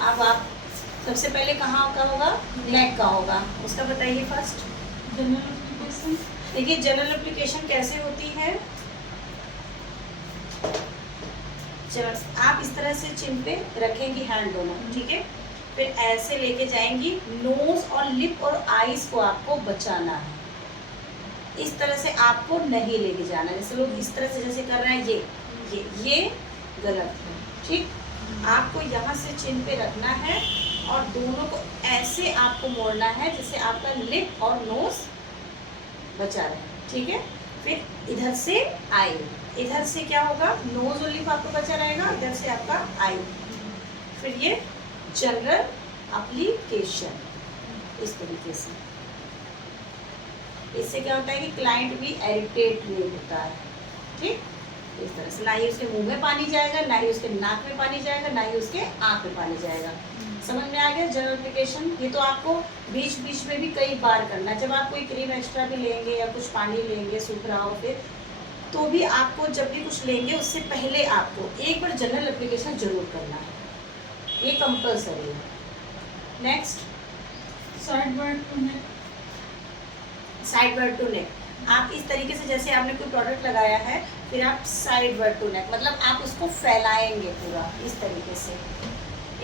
अब आप सबसे पहले कहाँ का होगा, नेक का होगा, उसका बताइए फर्स्ट। General application. देखिए जनरल एप्लीकेशन कैसे होती है, चलो आप इस तरह से चिन पे रखेंगी हैंड दोनों, ठीक है, फिर ऐसे लेके जाएंगी, नोज और लिप और आईज को आपको बचाना है, इस तरह से आपको नहीं लेके जाना, जैसे लोग इस तरह से जैसे कर रहे हैं ये गलत है, ठीक। आपको यहाँ से चिन पे रखना है और दोनों को ऐसे आपको मोड़ना है जिससे आपका लिप और नोज बचा रहे, ठीक है। फिर इधर से आई, इधर से क्या होगा, नोज और लिप आपको बचा रहेगा, इधर से आपका आई। फिर ये जनरल एप्लीकेशन इस तरीके से, इससे क्या होता है कि क्लाइंट भी इरिटेट नहीं होता है, ठीक। इस तरह से ना ही उसके मुंह में पानी जाएगा, ना ही उसके नाक में पानी जाएगा, ना ही उसके आँख में पानी जाएगा। समझ में आ गया जनरल एप्लीकेशन। ये तो आपको बीच बीच में भी कई बार करना है, जब आप कोई क्रीम एक्स्ट्रा भी लेंगे या कुछ पानी लेंगे सूख रहा हो फिर, तो भी आपको जब भी कुछ लेंगे उससे पहले आपको एक बार जनरल एप्लीकेशन जरूर करना है, ये कंपल्सरी है। Next, sideward to neck. Sideward to neck, आप इस तरीके से जैसे आपने कोई प्रोडक्ट लगाया है, फिर आप साइड वर्ड टू नेक, मतलब आप उसको फैलाएंगे पूरा इस तरीके से,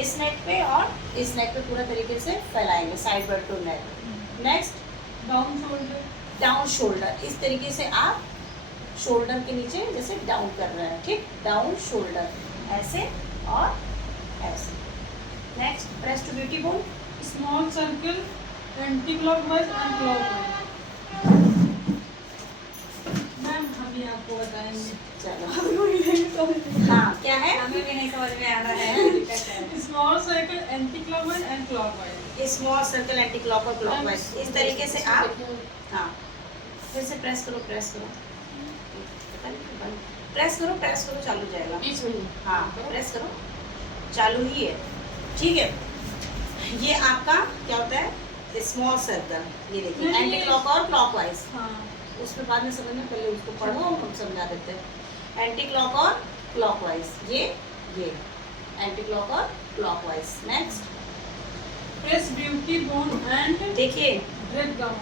इस नेक पे और इस नेक पे पूरा तरीके से फैलाएंगे, sideward to neck. Next, down shoulder. Down shoulder, इस तरीके से आप शोल्डर के नीचे जैसे डाउन कर रहे हैं, ठीक, डाउन शोल्डर, ऐसे और ऐसे। Next, press to beauty bone. Small circle anti clockwise and clockwise. Ma'am अभी आपको बताएंगे। चलो हाँ, क्या है, हमें भी नहीं समझ में आ रहा है। Small circle anti clockwise and clockwise. Small circle anti clock और क्लॉकवाइज, इस तरीके से आप, हाँ फिर से प्रेस करो, प्रेस करो, प्रेस करो, प्रेस करो, चालू जाएगा बीच में। हाँ, प्रेस करो, चालू ही है, ठीक है। ये आपका क्या होता है, स्मॉल सर्कल, ये देखिए एंटी क्लॉक और क्लॉकवाइज, हाँ, उसमें बाद में समझना, पहले उसको पढ़ो हम समझा देते हैं। एंटी क्लॉक और क्लॉकवाइज, ये एंटी क्लॉक और clockwise. Next, press beauty bone and देखिए ड्रेड डाउन।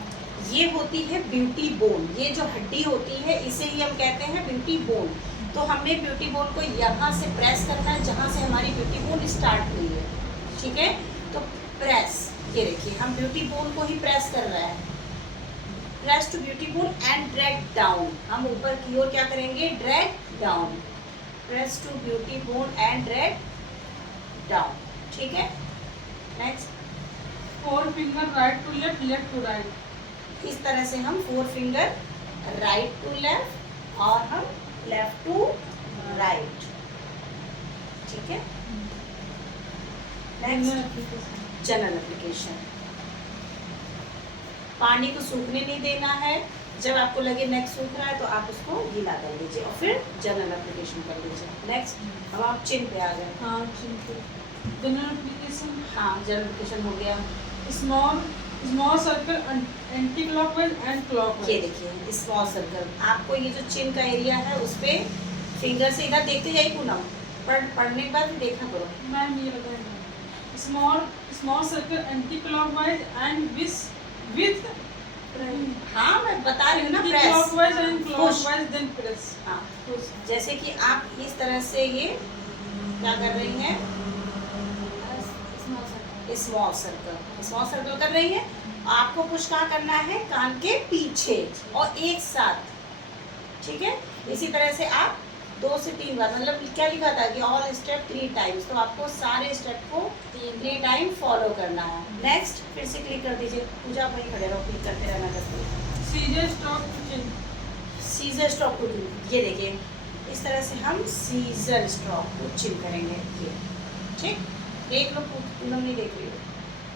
ये होती है ब्यूटी बोन, ये जो हड्डी होती है इसे ही हम कहते हैं ब्यूटी बोन। तो हमें ब्यूटी बोन को यहाँ से प्रेस करना है जहाँ से हमारी ब्यूटी बोन स्टार्ट हुई है, ठीक है। तो प्रेस, ये देखिए हम ब्यूटी बोन को ही प्रेस कर रहे हैं, press to beauty bone and drag down, हम ऊपर की ओर क्या करेंगे, drag down, press to beauty bone and drag down, ठीक है। Next, 4 finger right to left, left to right. इस तरह से हम 4 फिंगर राइट टू लेफ्ट और हम लेफ्ट टू राइट, ठीक है। नेक्स्ट, जनरल एप्लीकेशन, पानी को सूखने नहीं देना है, जब आपको लगे नेक सूख रहा है तो आप उसको गीला कर लीजिए और फिर जनरल एप्लीकेशन कर लीजिए। नेक्स्ट, अब आप चिन पे आ गए। हाँ, जनरल एप्लीकेशन। हाँ, जनरल एप्लीकेशन हो गया। Small circle anti clockwise and ये क्लॉकवाइज। देखिए स्मॉल सर्कल, आपको ये जो चिन का एरिया है उस पे फिंगर से इधर देखते जाइए पूनम, पढ़ने के बाद देखा करो। मैम ये बताएंगे, small circle anti clockwise and with हाँ मैं बता रही हूँ ना, press, clockwise and clockwise then press. हाँ, जैसे कि आप इस तरह से ये क्या कर रही हैं, स्मॉल सर्कल कर रही है। आपको पुश कहाँ करना है, कान के पीछे और एक साथ, ठीक है। इसी तरह से आप 2 से 3 बार, मतलब क्या लिखा था कि ऑल स्टेप 3 टाइम्स, तो आपको सारे स्टेप को 3 टाइम फॉलो करना है। नेक्स्ट, फिर से क्लिक कर दीजिए, पूजा आप वहीं खड़े रहो, क्लिक करते रहना 10 minute. Scissor stroke to chin. Scissor stroke to चिन, ये देखिए इस तरह से हम सीजर स्ट्रोक टू चिन करेंगे, ये ठीक। देख लो, पूनम नहीं देख रही हो,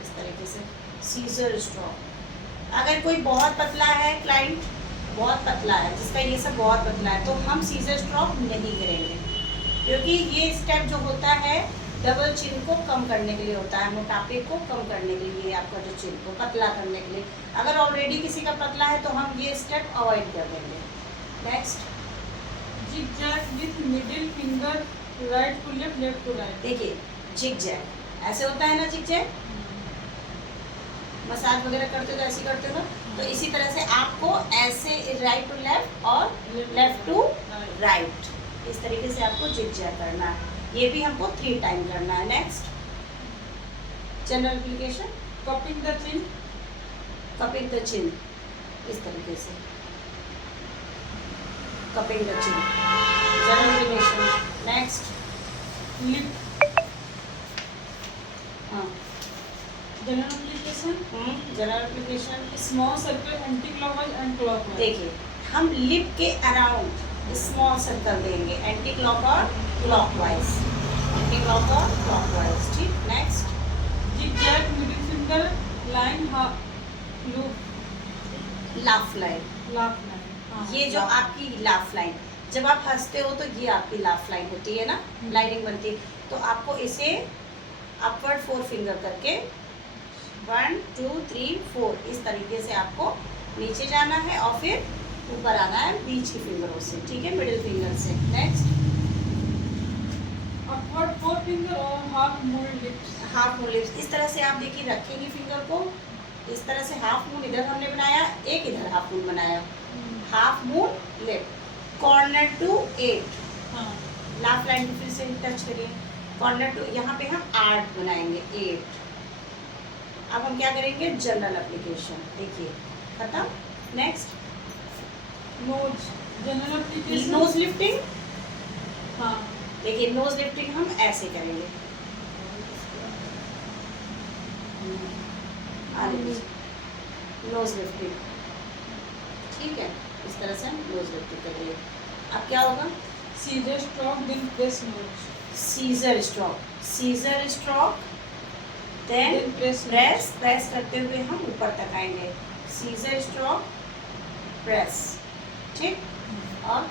इस तरीके से सीजर स्ट्रोक। अगर कोई बहुत पतला है, क्लाइंट बहुत पतला है, जिसका ये सब बहुत पतला है, तो हम सीजर स्ट्रोक नहीं करेंगे, क्योंकि ये स्टेप जो होता है डबल चिन को कम करने के लिए होता है, मोटापे को कम करने के लिए, आपका जो चिन को पतला करने के लिए। अगर ऑलरेडी किसी का पतला है तो हम ये स्टेप अवॉइड कर देंगे। Next, zigzag with middle finger right to left, left to right। देखिए जिग जैग, ऐसे होता है ना चिकचैक, मसाज वगैरह करते हो तो ऐसे करते हो ना, तो इसी तरह से आपको ऐसे राइट टू लेफ्ट और लेफ्ट टू राइट, इस तरीके से आपको जिगजैग करना है। ये भी हमको 3 टाइम करना है। Next general application, Cupping the chin. Cupping the chin, इस तरीके से cupping the chin, general application. Next Lip. हाँ, General application. General application. Small circle anti-clockwise and clockwise. देखिए हम लिप के अराउंड स्मॉल सर्कल देंगे, एंटी क्लॉक और clockwise, anti clock और क्लॉकवाइज। ठीक, next Zigzag middle finger line loop. Laugh line. Laugh line. हाँ, ये जो laugh. आपकी लाफ लाइन, जब आप हंसते हो तो ये आपकी लाफ लाइन होती है ना, लाइनिंग बनती है। तो आपको इसे अपवर्ड 4 फिंगर करके 1 2 3 4 इस तरीके से आपको नीचे जाना है और फिर ऊपर आना है बीच की फिंगरों से, ठीक है, मिडिल फिंगर से। नेक्स्ट Upward 4 finger और half moon lips. Half moon lips, इस तरह से आप देखिए रखेंगे फिंगर को, इस तरह से हाफ मून इधर हमने बनाया, एक इधर हाफ मून बनाया, half moon lip, corner to 8, हाँ. लाफ लाइन को फिर से टच करिए, कॉर्नर टू, यहाँ पे हम 8 बनाएंगे, 8। अब हम क्या करेंगे, जनरल एप्लीकेशन, देखिए खत्म। Next Nose. General application. Nose lifting, हाँ. देखिए नोज लिफ्टिंग हम ऐसे करेंगे, नोज लिफ्टिंग, ठीक है, इस तरह से हम नोज लिफ्टिंग करेंगे। अब क्या होगा, Scissor stroke then press nose. Scissor stroke, scissor stroke, then Then press press, press करते हुए हम ऊपर तक आएंगे, सीजर स्ट्रोक, प्रेस, ठीक। और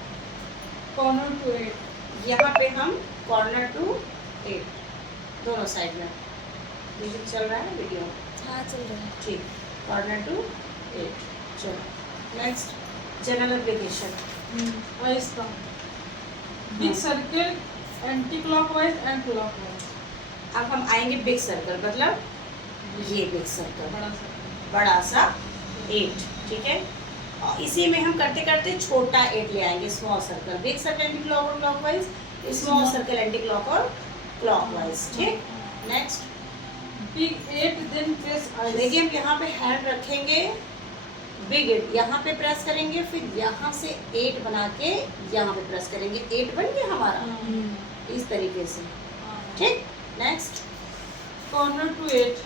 corner to 8. यहाँ पे हम कॉर्नर टू 8 दोनों साइड में, वीडियो चल रहा है, वीडियो हाँ चल रहा है। ठीक, कॉर्नर टू 8। चलो next general application, Eyes count. Big circle anti-clockwise and clockwise. अब हम आएंगे बिग सर्कल, मतलब ये बिग सर्कल, बड़ा circle. बड़ा सा 8, ठीक है, और इसी में हम करते करते छोटा 8 ले आएंगे, small circle, big circle anti clock और clockwise, small circle anti clock और क्लॉकवाइज, ठीक। Next Big 8 then press eyes. देखिए हम यहाँ पे हैंड रखेंगे, बिग 8 यहाँ पे प्रेस करेंगे, फिर यहाँ से 8 बना के यहाँ पे प्रेस करेंगे, 8 बन गया हमारा, इस तरीके से, ठीक। Next Corner to 8.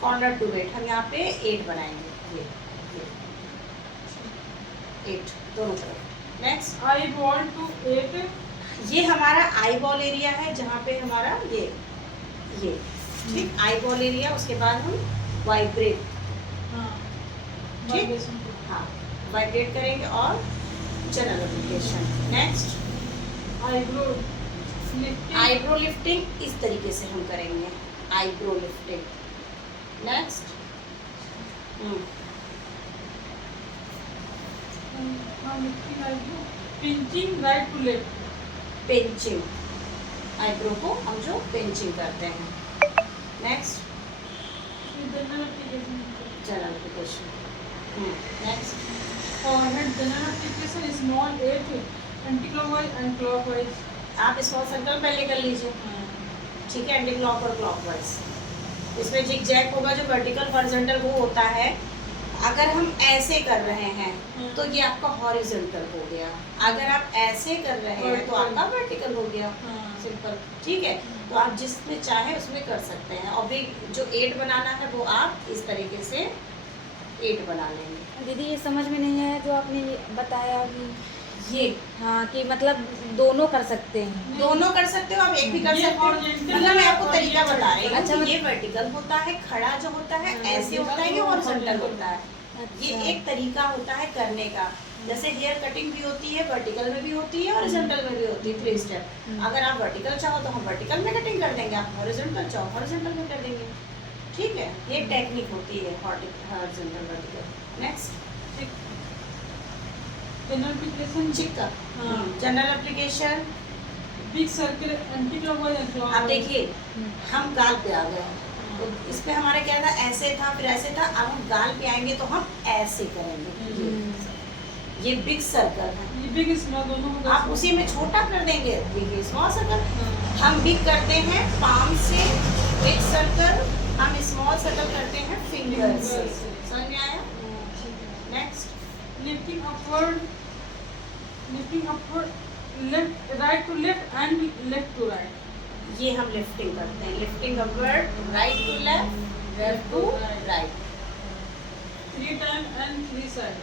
Corner to 8, हम यहाँ पे 8 बनाएंगे, ये 8 दोनों तरफ। Next Eyeball to 8. ये हमारा आई बॉल एरिया है, जहाँ पे हमारा ये ठीक आई बॉल एरिया, उसके बाद हम वाइब्रेट, हाँ. ठीक। Vibration to. हाँ वाइब्रेट करेंगे और general application. Next Eyebrow lifting. Eyebrow lifting, इस तरीके से हम करेंगे, आईब्रो लिफ्टिंग। नेक्स्ट हाँ, lifting eyebrow. Pinching right to left. Pinching, eyebrow को हम जो पेंचिंग करते हैं। Next General application. General application. Next Forehead general application is small 8 anti-clockwise and clockwise. आप स्मॉल सर्कल पहले कर लीजिए, ठीक है, एंटी क्लॉक और क्लॉकवाइज। इसमें जिग जैग होगा, जो वर्टिकल हॉरिजॉन्टल वो होता है, अगर हम ऐसे कर रहे हैं तो ये आपका हॉरिजॉन्टल हो गया, अगर आप ऐसे कर रहे हैं तो आपका वर्टिकल हो गया, सिंपल, ठीक है। तो आप जिसमें चाहे उसमें कर सकते हैं, और भी जो 8 बनाना है वो आप इस तरीके से 8 बना लेंगे। दीदी ये समझ में नहीं आया जो आपने ये बताया अभी, ये हाँ कि मतलब दोनों कर सकते हैं। दोनों कर सकते हो, आप एक भी कर ये सकते हो, horizontal मतलब मैं आपको और तरीका ये बता रही हूँ। अच्छा, ये वर्टिकल होता है, खड़ा जो होता है ऐसे होता है, ये हॉरिजॉन्टल होता है। ये अच्छा। एक तरीका होता है करने का, जैसे हेयर कटिंग भी होती है, वर्टिकल में भी होती है, हॉरिजॉन्टल में भी होती है, 3 स्टेप। अगर आप वर्टिकल चाहो तो हम वर्टिकल में कटिंग कर देंगे, आप हॉरिजॉन्टल चाहो हॉरिजॉन्टल में कर देंगे, ठीक है। ये टेक्निक होती है horizontal vertical. Next General application. चिक्का, हाँ. General application, big circle anti clockwise and clockwise. अब देखिए हम गाल पे आ गए, तो इस पे हमारा क्या था, ऐसे था फिर ऐसे था, अब हम गाल पे आएंगे तो हम ऐसे करेंगे। ये बिग सर्कल है, ये बिग स्मॉल दोनों को आप उसी में छोटा कर देंगे, देखिए स्मॉल सर्कल। हाँ। हम बिग करते हैं पाम से, बिग सर्कल, हम स्मॉल सर्कल करते हैं फिंगर से। Finger से। समझ में आया? Next, lifting upward left right to left and left to right. ये हम लिफ्टिंग करते हैं, lifting upward, right to left, left to right. 3 time and 3 side.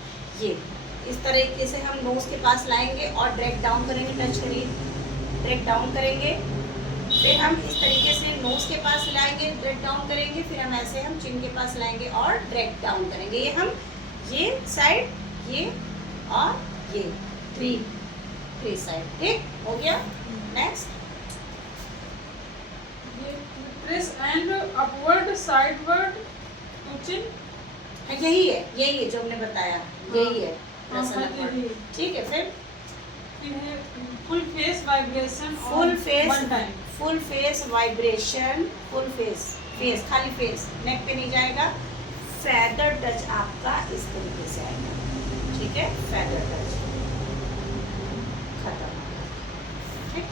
ये इस तरीके से हम नोज के पास लाएंगे और ड्रैग डाउन करेंगे, टच करिए, ड्रैग डाउन करेंगे, फिर हम इस तरीके से नोज के पास लाएंगे, ड्रैग डाउन करेंगे, फिर हम ऐसे हम चिन के पास लाएंगे और ड्रैग डाउन करेंगे। ये हम ये साइड, ये और ये थ्री साइड, ठीक हो गया। नेक्स्ट, ये press and upward sideward to chin. यही है जो हमने बताया, यही है हाँ, press and हाँ, upward। यही। ठीक है, फिर फिर है full face vibration full face, one time. Full face vibration, full face, face खाली फेस, नेक पे नहीं जाएगा। फेदर टच आपका इस तरीके से आएगा, ठीक है, फेदर टच खत्म। ठीक।